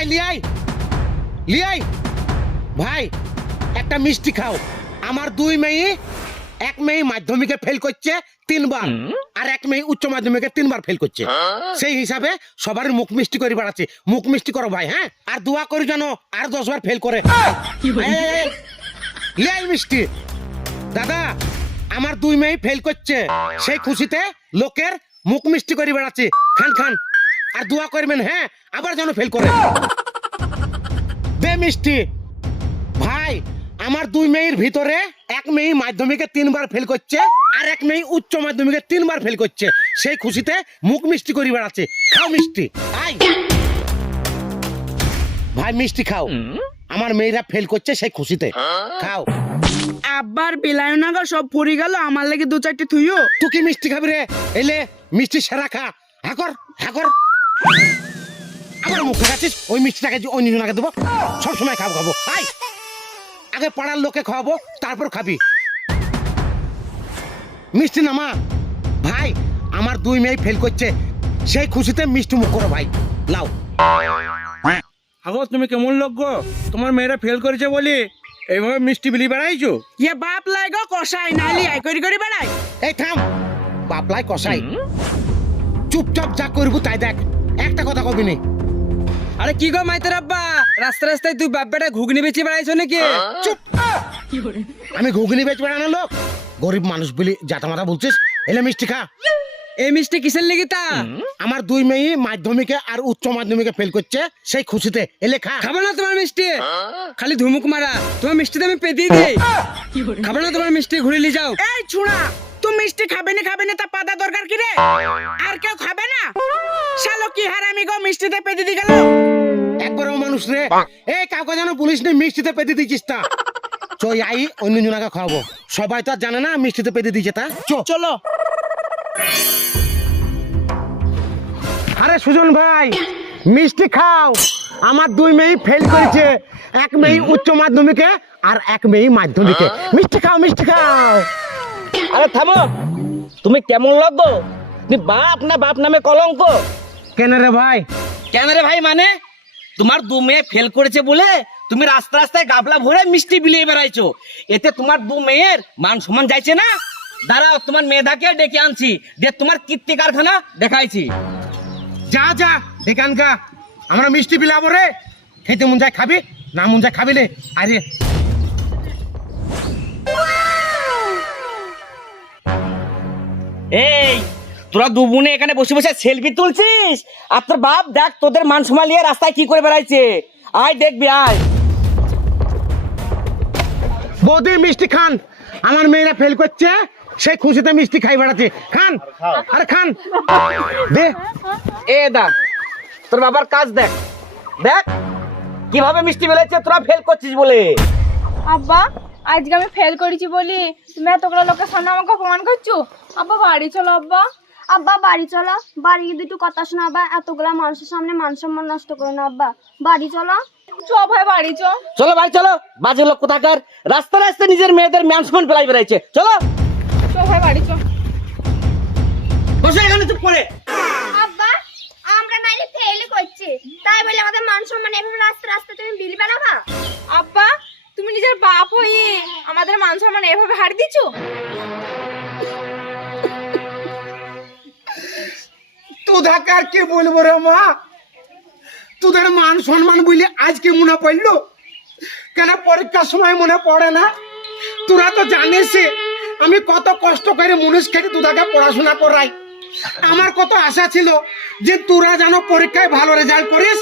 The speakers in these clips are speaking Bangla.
ভাই লিয়াই। লিয়াই ভাই একটা মিষ্টি খাও। আমার দুই মেয়ে এক মেয়ে মাধ্যমিকে ফেল করছে তিনবার আর এক মেয়ে উচ্চ মাধ্যমিকে তিনবার ফেল করছে। সেই হিসাবে সবার মুখ মিষ্টি করে বেড়াচ্ছে। মুখ মিষ্টি করো ভাই হ্যাঁ? আর দোয়া করি জানো আর দশবার ফেল করে। লিয়াই মিষ্টি। দাদা আমার দুই মেয়ে ফেল করছে। সেই খুশিতে লোকের মুখ মিষ্টি করে বেড়াচ্ছে। খান খান। আর দোয়া করবেন হ্যাঁ? আবার যেন ফেল করে। দে মিষ্টি। ভাই আমার দুই মেয়ের ভিতরে এক মেয়ে মাধ্যমিকে তিনবার ফেল করছে আর এক মেয়ে উচ্চ মাধ্যমিকে তিনবার ফেল করছে। সেই খুশিতে মুখ মিষ্টি করে বেড়াচ্ছে। খাও মিষ্টি। আই ভাই মিষ্টি খাও। আমার মেয়েরা ফেল করছে সেই খুশিতে। খাও। আব্বার বিলায় না গো সব পড়ে গেল আমার লাগে দু চারটে থুইও। তুই কি মিষ্টি খাবি রে? এলে মিষ্টি সেরা খা। হাকর হাকর আবার মুখে খাচ্ছিস ওই মিষ্টিটাকে যে অন্য জনাকে দেবো সবসময় খাব খাব। আই আগে পাড়ার লোকে খাওয়াবো তারপর খাবি। মিষ্টি নামা ভাই আমার দুই মেয়ে ফেল করছে। সেই খুশিতে মিষ্টি মুখ করো ভাই। লাও। আগো তুমি কেমন লোক গো? তোমার মেয়েরা ফেল করেছে বলি। এইভাবে মিষ্টি বিলি বেড়াইছো? ইয়ে বাপ লাগো কষাই নালি আই করি করি বেড়াই। এই থাম। বাপলাই কষাই চুপচাপ যা করব তাই দেখ। একটা কথা কবি নি। আরে কি গো মাইতের আব্বা? রাস্তা রাস্তায় তুই বাপ বেটা ঘুগনি বেচে বেড়াইছো নাকি? চুপ। আমি ঘুগনি বেচ বেড়ানো লোক। গরিব মানুষ বলি জাতা মাথা বলছিস। এলে মিষ্টি খা। এই মিষ্টি কিসের লেগে তা? আমার দুই মেয়ে মাধ্যমিকে আর উচ্চ মাধ্যমিকে ফেল করছে সেই খুশিতে। এলে খা। খাব না তোমার মিষ্টি। খালি ধুমুক মারা। তোমার মিষ্টিতে আমি পেতে দিই। খাব না তোমার মিষ্টি ঘুরে নিয়ে যাও। এই ছুড়া তুমি মিষ্টি খাবে না খাবে না তা পাতা দরকার কি রে? আর কেউ খাবে শালো কি হারামি গো মিষ্টিতে পেতে দি গেল। একবারও মানুষ রে। এই কাউকে যেন পুলিশ নেই মিষ্টিতে পেতে দিচ্ছিস আই অন্য জনাকে খাওয়াবো। সবাই তো আর জানে না মিষ্টিতে পেতে দিচ্ছে তা। চলো। আরে সুজন ভাই মিষ্টি খাও। আমার দুই মেয়ে ফেল করেছে। এক মেয়ে উচ্চ মাধ্যমিকে আর এক মেয়ে মাধ্যমিকে। মিষ্টি খাও মিষ্টি খাও। আরে থামো। তুমি কেমন গো বাপ না বাপ নামে কলঙ্ক। কেন রে ভাই? কেন রে ভাই মানে? তোমার দু মেয়ে ফেল করেছে বলে তুমি রাস্তা রাস্তায় গাবলা ভরে মিষ্টি বিলিয়ে বেড়াইছো। এতে তোমার দু মেয়ের মান সম্মান যাইছে না? দাঁড়াও তোমার মেধাকে ডেকে আনছি। যে তোমার কীর্তি কারখানা দেখাইছি। যা যা এখান কা আমরা মিষ্টি বিলাবো রে। খেতে মন যায় খাবি না মন যায় খাবি রে আরে। এই তোরা দু বোনে এখানে বসে বসে সেলফি তুলছিস? আর তোর বাপ দেখ তোদের মান সম্মান নিয়ে রাস্তায় কি করে বেড়াইছে। আয় দেখবি আয়। বৌদি মিষ্টি খান। আমার মেয়েরা ফেল করছে সেই খুশিতে মিষ্টি খাই বেড়াচ্ছে। খান আরে খান। দে। এ দা তোর বাবার কাজ দেখ। দেখ কীভাবে মিষ্টি বেলাইছে তোরা ফেল করছিস বলে। আব্বা আজকে আমি ফেল করেছি বলি। তুমি এতগুলো লোকের সামনে আমাকে অপমান করছ? আব্বা বাড়ি চলো আব্বা। আব্বা বাড়ি চলো। বাড়ি গিয়ে দুটো কথা শোনাবা এতগুলা মানুষের সামনে মান সম্মান নষ্ট করো না আব্বা। বাড়ি চলো। চ ভাই বাড়ি চ। চলো ভাই চলো। বাজে লোক কোথাকার? রাস্তা রাস্তা নিজের মেয়েদের ম্যান সম্মান ফেলাই বেড়াইছে। চলো। চ ভাই বাড়ি চ। বসে এখানে চুপ করে। আব্বা আমরা নাইলে ফেল করছি। তাই বলে আমাদের মান সম্মান এভাবে রাস্তা রাস্তা তুমি বিল বানাবা? আব্বা তুমি নিজের বাপ হয়ে আমাদের মান সম্মান এভাবে হারিয়ে দিছো? তোদাকার কে বলব রে মা? তোদের মান সম্মান বুঝলে আজকে মনে পড়ল? কেন পরীক্ষার সময় মনে পড়ে না? তোরা তো জানিস আমি কত কষ্ট করে মুনিশ খেতে তোদাকে পড়াশোনা করাই। আমার কত আশা ছিল যে তোরা যেন পরীক্ষায় ভালো রেজাল্ট করিস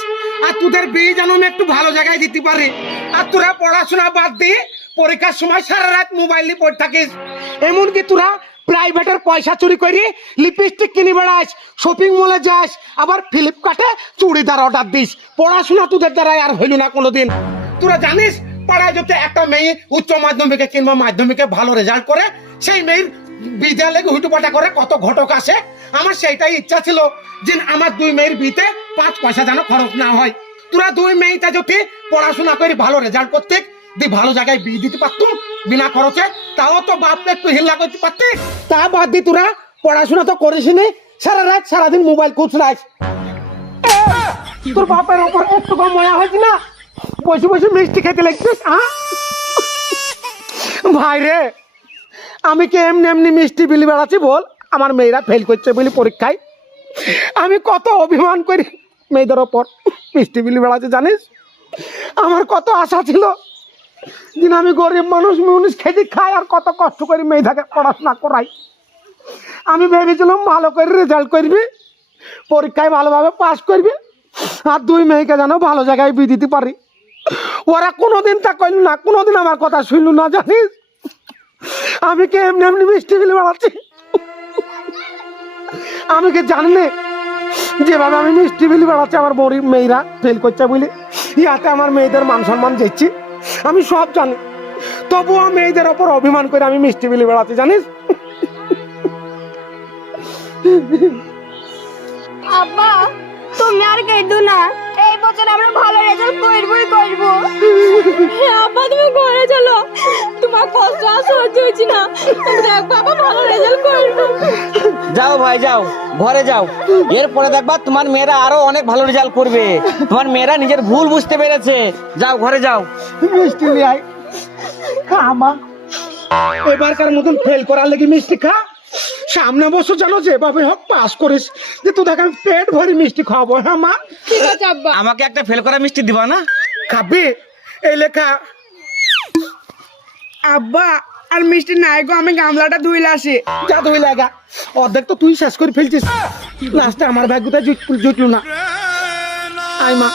আর তোদের বিয়ে যেন আমি একটু ভালো জায়গায় দিতে পারি। আর তোরা পড়াশোনা বাদ দিয়ে পরীক্ষার সময় সারা রাত মোবাইল নিয়ে পড়ে থাকিস। এমনকি তোরা প্রাইভেটের পয়সা চুরি করি লিপস্টিক কিনে বেড়াস শপিং মলে যাস, আবার ফ্লিপকার্টে চুড়িদার অর্ডার দিস। পড়াশোনা তোদের দ্বারা আর হইল না কোনোদিন। তোরা জানিস, পাড়ায় যদি একটা মেয়ে উচ্চ মাধ্যমিকে কিংবা মাধ্যমিকে ভালো রেজাল্ট করে, সেই মেয়ের বিদ্যালয়ে হুটুপাটা করে কত ঘটক আসে? আমার সেইটাই ইচ্ছা ছিল যে আমার দুই মেয়ের বিতে পাঁচ পয়সা যেন খরচ না হয়। তোরা দুই মেয়েটা যদি পড়াশোনা করে ভালো রেজাল্ট করতে ভালো জায়গায় বিয়ে দিতে পারতুম বিনা খরচে, তাও তো বাপকে একটু হিল্লা করতে পারতি। তা বাদ দি তোরা, পড়াশোনা তো করিস নি, সারা রাত সারাদিন মোবাইল খুচরাইস তোর বাপের ওপর একটু কম মজা হয়েছে না? বসে বসে মিষ্টি খেতে লাগছিস হ্যাঁ ভাই রে, আমি কি এমনি এমনি মিষ্টি বিলি বেড়াচ্ছি বল? আমার মেয়েরা ফেল করছে বলি পরীক্ষায়। আমি কত অভিমান করি মেয়েদের ওপর। মিষ্টি বিলি বেড়াচ্ছি, জানিস? আমার কত আশা ছিল দিন আমি গরিব মানুষ মানুষ খেতে খাই আর কত কষ্ট করি মেয়েটাকে পড়াশোনা করাই। আমি ভেবেছিলাম ভালো করে রেজাল্ট করবি, পরীক্ষায় ভালোভাবে পাস করবি, আর দুই মেয়েকে যেন ভালো জায়গায় বিয়ে দিতে পারি। ওরা কোনোদিন তা কইল না, কোনোদিন আমার কথা শুনল না, জানিস? আমি কি এমনি এমনি মিষ্টি ফেলে বেড়াচ্ছি? আমি কি জানি না, যেভাবে আমি মিষ্টি ফেলে বেড়াচ্ছি, আমার বড়ি মেয়েরা ফেল করছে বলে, ইয়াতে আমার মেয়েদের মান সম্মান যাচ্ছি আমি সব জানি। তবুও মেয়েদের ওপর অভিমান করে আমি মিষ্টি বিলি বেড়াতে জানিস? আব্বা, তুমি আর কেঁদো না। বছর আমরা ভালো রেজাল্ট করবই করব। আব্বা তুমি ঘরে চলো। তোমার কষ্ট আর সহ্য হচ্ছে না। দেখ বাবা ভালো রেজাল্ট করব। যাও ভাই যাও। ঘরে যাও। এরপরে দেখবা তোমার মেয়েরা আরও অনেক ভালো রেজাল্ট করবে। তোমার মেয়েরা নিজের ভুল বুঝতে পেরেছে। যাও ঘরে যাও। মিষ্টি নিয়ে আয়। আমা এবারকার মতন ফেল করার লেগে মিষ্টি খা। সামনে বছর জানো যেভাবে হোক পাস করিস। যে তোদেরকে আমি পেট ভরি মিষ্টি খাওয়াবো হ্যাঁ মা? ঠিক আছে আব্বা। আমাকে একটা ফেল করা মিষ্টি দিবা না? খাবি? এই লেখা। আব্বা আর মিষ্টি নাই গো আমি গামলাটা ধুইলে আসি। যা ধুই লাগা অর্ধেক তো তুই শেষ করে ফেলছিস। লাস্টে আমার ভাগ্যটা জুট জুটলো না। আয় মা।